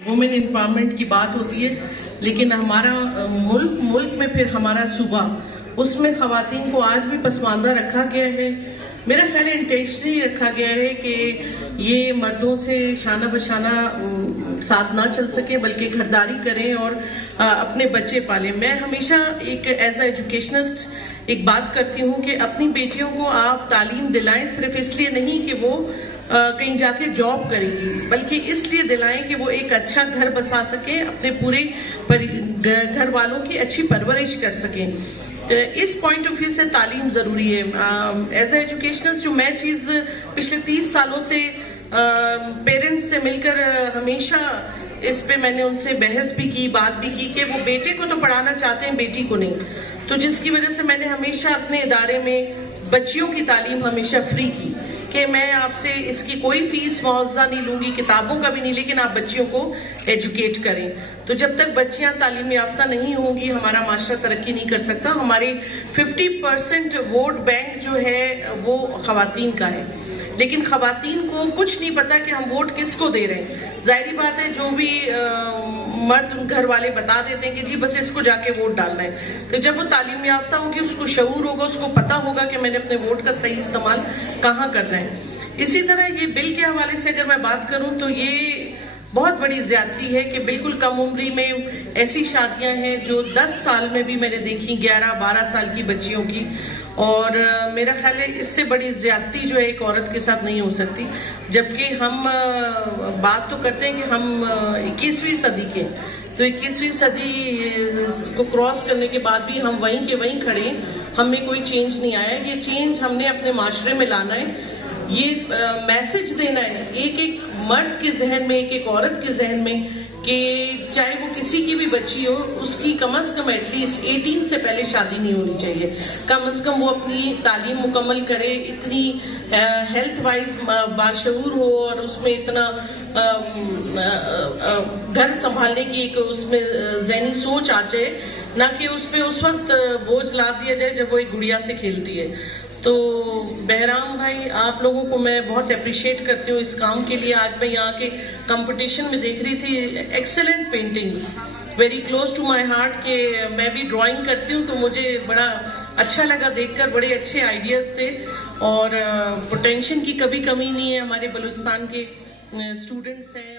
Women empowerment کی بات ہوتی ہے، لیکن ہمارا ملک میں پھر ہمارا صوبہ، اس میں خواتین کو آج بھی پسماندہ رکھا گیا ہے۔ میرا خیال انٹینشنلی رکھا گیا ہے کہ یہ مردوں سے شانہ بشانہ ساتھ نہ چل سکے، بلکہ گھرداری کریں اور اپنے بچے پالیں۔ میں ہمیشہ ایک ایز اے ایجوکیشنسٹ ایک بات کرتی ہوں کہ اپنی بیٹیوں کو آپ تعلیم دلائیں، صرف اس لیے نہیں کہ وہ کہیں جا کے جاب کریں گی، بلکہ اس لیے دلائیں کہ وہ ایک اچھا گھر بسا سکیں، اپنے پورے گھر والوں کی اچھی پرورش کر سکیں۔ اس پوائنٹ آف ویو سے تعلیم ضروری ہے۔ ایز اے ایجوکیشنسٹ جو میں چیز پچھلے 30 سالوں سے پیرنٹس سے مل کر ہمیشہ اس پہ میں نے ان سے بحث بھی کی، بات بھی کی کہ وہ بیٹے کو تو پڑھانا چاہتے ہیں، بیٹی کو نہیں، تو جس کی وجہ سے میں نے ہمیشہ اپنے ادارے میں بچیوں کی تعلیم ہمیشہ فری کی کہ میں آپ سے اس کی کوئی فیس معاوضہ نہیں لوں گی، کتابوں کا بھی نہیں، لیکن آپ بچیوں کو ایجوکیٹ کریں۔ تو جب تک بچیاں تعلیم یافتہ نہیں ہوں گی، ہمارا معاشرہ ترقی نہیں کر سکتا۔ ہمارے 50% ووٹ بینک جو ہے وہ خواتین کا ہے، لیکن خواتین کو کچھ نہیں پتا کہ ہم ووٹ کس کو دے رہے ہیں۔ ظاہری بات ہے جو بھی مرد گھر والے بتا دیتے ہیں کہ جی بس اس کو جا کے ووٹ ڈالنا ہے، تو جب وہ تعلیم یافتہ ہوگی، اس کو شعور ہوگا، اس کو پتا ہوگا کہ میں نے اپنے ووٹ کا صحیح استعمال کہاں کرنا ہے۔ اسی طرح یہ بل کے حوالے سے اگر میں بات کروں تو یہ بہت بڑی زیادتی ہے کہ بالکل کم عمری میں ایسی شادیاں ہیں جو 10 سال میں بھی میں نے دیکھی، 11-12 سال کی بچیوں کی، اور میرا خیال ہے اس سے بڑی زیادتی جو ہے ایک عورت کے ساتھ نہیں ہو سکتی۔ جبکہ ہم بات تو کرتے ہیں کہ ہم 21ویں صدی کے، تو 21ویں صدی کو کراس کرنے کے بعد بھی ہم وہیں کے وہیں کھڑے ہیں، ہم میں کوئی چینج نہیں آیا۔ یہ چینج ہم نے اپنے معاشرے میں لانا ہے، یہ میسج دینا ہے ایک ایک مرد کے ذہن میں، ایک ایک عورت کے ذہن میں، کہ چاہے وہ کسی کی بھی بچی ہو، اس کی کم از کم ایٹ لیسٹ 18 سے پہلے شادی نہیں ہونی چاہیے۔ کم از کم وہ اپنی تعلیم مکمل کرے، اتنی ہیلتھ وائز باشعور ہو، اور اس میں اتنا گھر سنبھالنے کی ایک اس میں ذہنی سوچ آ جائے، نہ کہ اس پہ اس وقت بوجھ لاد دیا جائے جب وہ ایک گڑیا سے کھیلتی ہے۔ تو بہرام بھائی، آپ لوگوں کو میں بہت اپریشیٹ کرتی ہوں اس کام کے لیے۔ آج میں یہاں کے کمپٹیشن میں دیکھ رہی تھی، excellent paintings, very close to my heart, کہ میں بھی ڈرائنگ کرتی ہوں، تو مجھے بڑا اچھا لگا دیکھ کر، بڑے اچھے آئیڈیاز تھے، اور پوٹینشل کی کبھی کمی نہیں ہے۔ ہمارے بلوچستان کے اسٹوڈنٹس ہیں